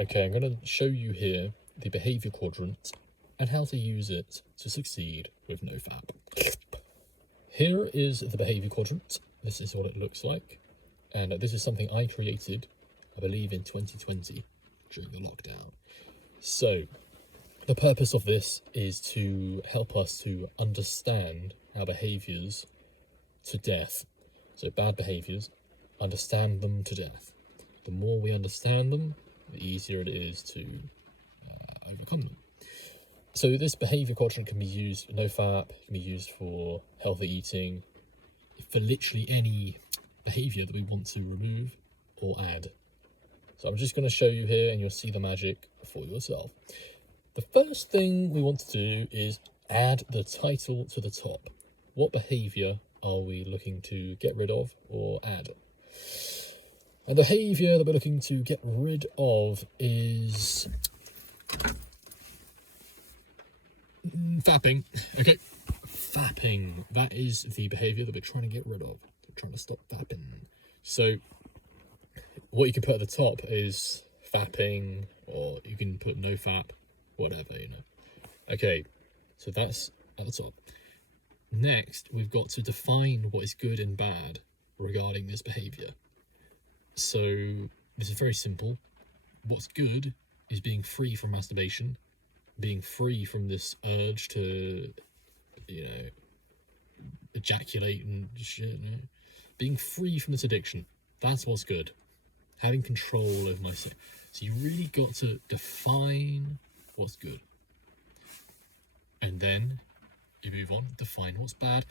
Okay, I'm going to show you here the behaviour quadrant and how to use it to succeed with NoFap. Here is the behaviour quadrant. This is what it looks like. And this is something I created, I believe, in 2020 during the lockdown. So the purpose of this is to help us to understand our behaviours to death. So bad behaviours, understand them to death. The more we understand them, the easier it is to overcome them. So this behaviour quadrant can be used for NoFap, can be used for healthy eating, for literally any behaviour that we want to remove or add. So I'm just going to show you here and you'll see the magic for yourself. The first thing we want to do is add the title to the top. What behaviour are we looking to get rid of or add? And the behaviour that we're looking to get rid of is fapping. Okay, fapping. That is the behaviour that we're trying to get rid of. We're trying to stop fapping. So what you can put at the top is fapping, or you can put NoFap, whatever, you know. Okay, so that's at the top. Next, we've got to define what is good and bad regarding this behaviour. So this is very simple. What's good is being free from masturbation, being free from this urge to, ejaculate and shit, being free from this addiction. That's what's good. Having control over myself. So you really got to define what's good. And then you move on, define what's bad.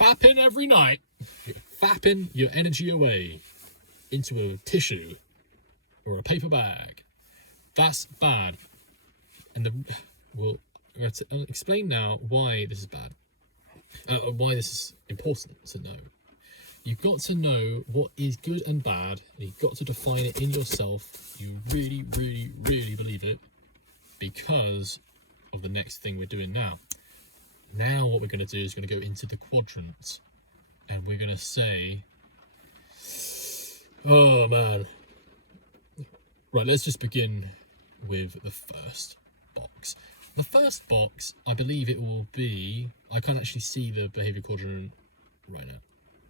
Fapping every night. You're fapping your energy away into a tissue or a paper bag. That's bad. And we'll explain now why this is bad. Why this is important to know. You've got to know what is good and bad, and you've got to define it in yourself. You really, really, really believe it, because of the next thing we're doing now. Now what we're going to do is we're going to go into the quadrant, and we're going to say, oh man. Right, let's just begin with the first box. The first box, I believe it will be, I can't actually see the behaviour quadrant right now,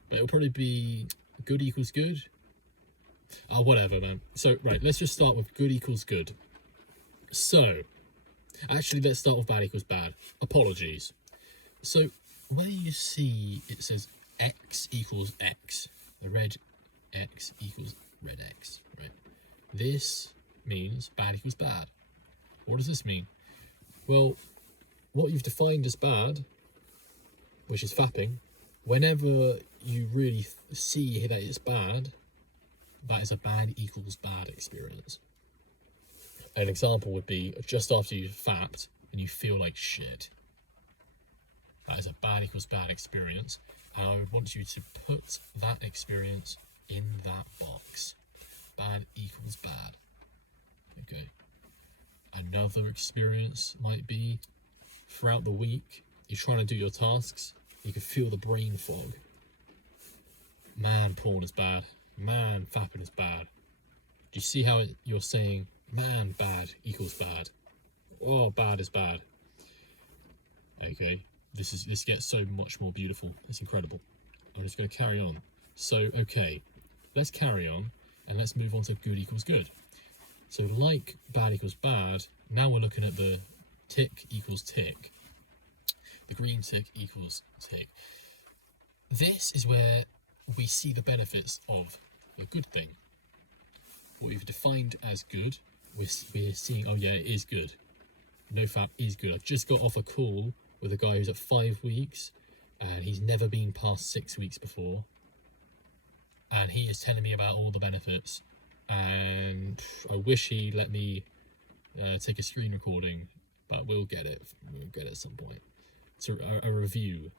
but it'll probably be good equals good. Oh, whatever, man. So, right, let's just start with good equals good. So, actually, let's start with bad equals bad. Apologies. So, where you see it says x equals x, the red x equals red x, right? This means bad equals bad. What does this mean? Well, what you've defined as bad, which is fapping, whenever you really see that it's bad, that is a bad equals bad experience. An example would be just after you've fapped and you feel like shit. That is a bad equals bad experience. And I would want you to put that experience in that box. Bad equals bad. Okay. Another experience might be throughout the week, you're trying to do your tasks, you can feel the brain fog. Man, porn is bad. Man, fapping is bad. Do you see how you're saying, man, bad equals bad? Oh, bad is bad. Okay, this gets so much more beautiful. It's incredible. I'm just going to carry on. So, okay, let's carry on and let's move on to good equals good. So like bad equals bad, now we're looking at the tick equals tick. The green tick equals tick. This is where we see the benefits of the good thing. What we've defined as good, we're seeing, oh yeah, it is good. NoFap is good. I've just got off a call with a guy who's at 5 weeks, and he's never been past 6 weeks before. And he is telling me about all the benefits. And I wish he let me take a screen recording, but we'll get it. We'll get it at some point. It's a review,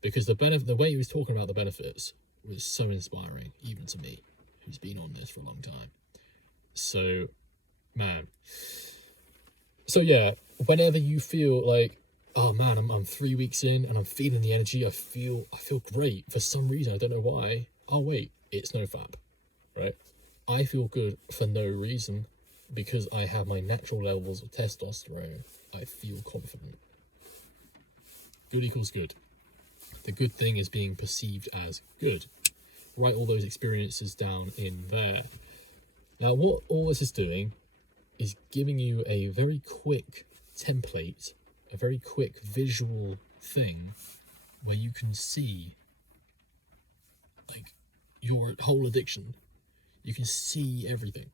because the way he was talking about the benefits was so inspiring, even to me, who's been on this for a long time. So, man. So yeah, whenever you feel like, oh man, I'm 3 weeks in and I'm feeling the energy, I feel great for some reason. I don't know why. Oh wait, it's NoFap, right? I feel good for no reason. because I have my natural levels of testosterone, I feel confident. Good equals good. The good thing is being perceived as good. Write all those experiences down in there. Now, what all this is doing is giving you a very quick template, a very quick visual thing where you can see like your whole addiction. You can see everything.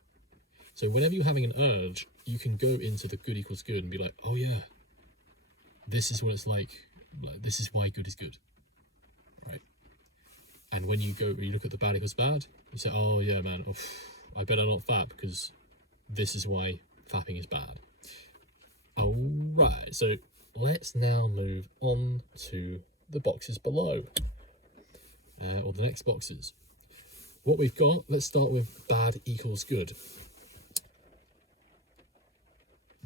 So whenever you're having an urge, you can go into the good equals good and be like, oh yeah, this is what it's like this is why good is good, right? And when you look at the bad equals bad, you say, oh yeah, man, I better not fap because this is why fapping is bad. Alright, so let's now move on to the boxes below, or the next boxes. What we've got, let's start with bad equals good.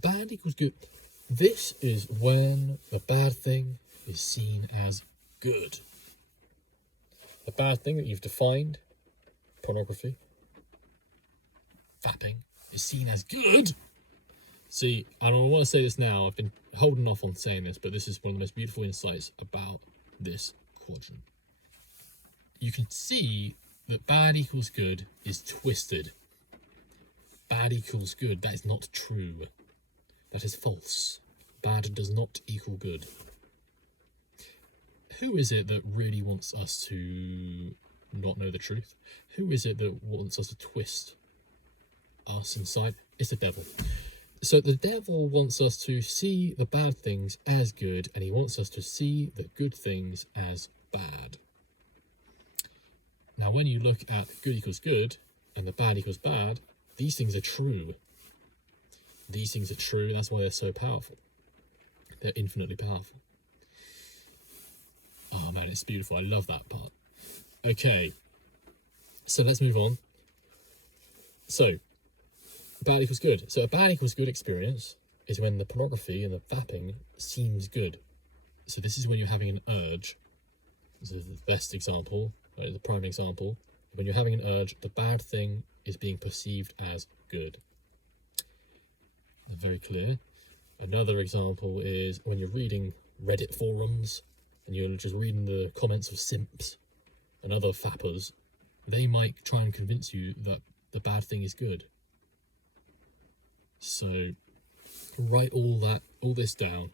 Bad equals good. This is when the bad thing is seen as good. The bad thing that you've defined, pornography, fapping, is seen as good. See, I don't want to say this now, I've been holding off on saying this, but this is one of the most beautiful insights about this quadrant. You can see that bad equals good is twisted. Bad equals good, that is not true. That is false. Bad does not equal good. Who is it that really wants us to not know the truth? Who is it that wants us to twist us inside? It's the devil. So the devil wants us to see the bad things as good, and he wants us to see the good things as bad. Now, when you look at good equals good and the bad equals bad, these things are true. These things are true, that's why they're so powerful. They're infinitely powerful. Oh man, it's beautiful. I love that part. Okay, so let's move on. So, bad equals good. So a bad equals good experience is when the pornography and the fapping seems good. So this is when you're having an urge. This is the best example, the prime example. When you're having an urge, the bad thing is being perceived as good. Very clear. Another example is when you're reading Reddit forums and you're just reading the comments of simps and other fappers, they might try and convince you that the bad thing is good. So write all this down.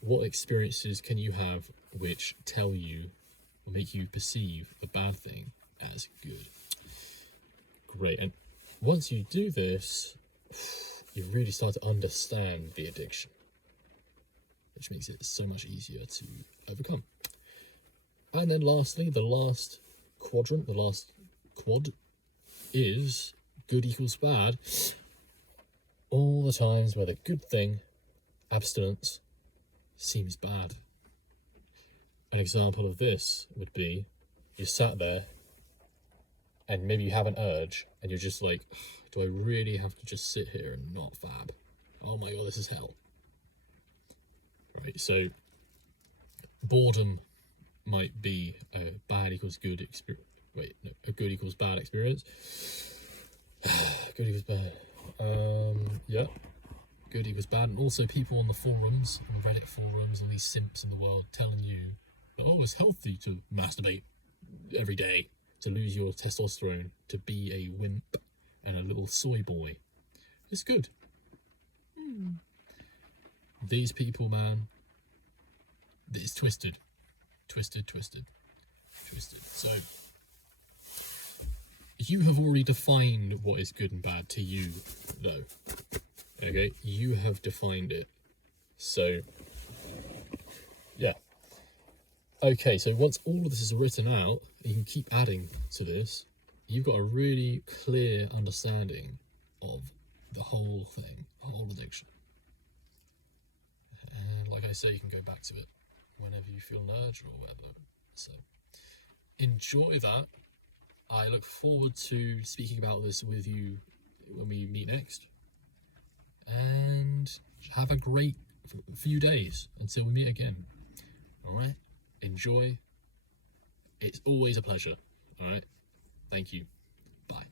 What experiences can you have which tell you or make you perceive the bad thing as good? Great. And once you do this, you really start to understand the addiction, which makes it so much easier to overcome. And then lastly, the last quadrant, the last quad is good equals bad. All the times where the good thing, abstinence, seems bad. An example of this would be you sat there and maybe you have an urge and you're just like, do I really have to just sit here and not fab? Oh my god, this is hell. Right, so boredom might be a bad equals good experience. Wait, no, a good equals bad experience. Good equals bad. Yeah. Good equals bad. And also people on the forums, on Reddit forums, and these simps in the world telling you that, oh, it's healthy to masturbate every day, to lose your testosterone, to be a wimp and a little soy boy. It's good. These people, man, it's twisted. Twisted. So, you have already defined what is good and bad to you, though. Okay? You have defined it. So, yeah. Okay, so once all of this is written out, you can keep adding to this. You've got a really clear understanding of the whole thing, the whole addiction. And like I say, you can go back to it whenever you feel an urge or whatever. So enjoy that. I look forward to speaking about this with you when we meet next. And have a great few days until we meet again. Alright? Enjoy. It's always a pleasure. Alright? Thank you. Bye.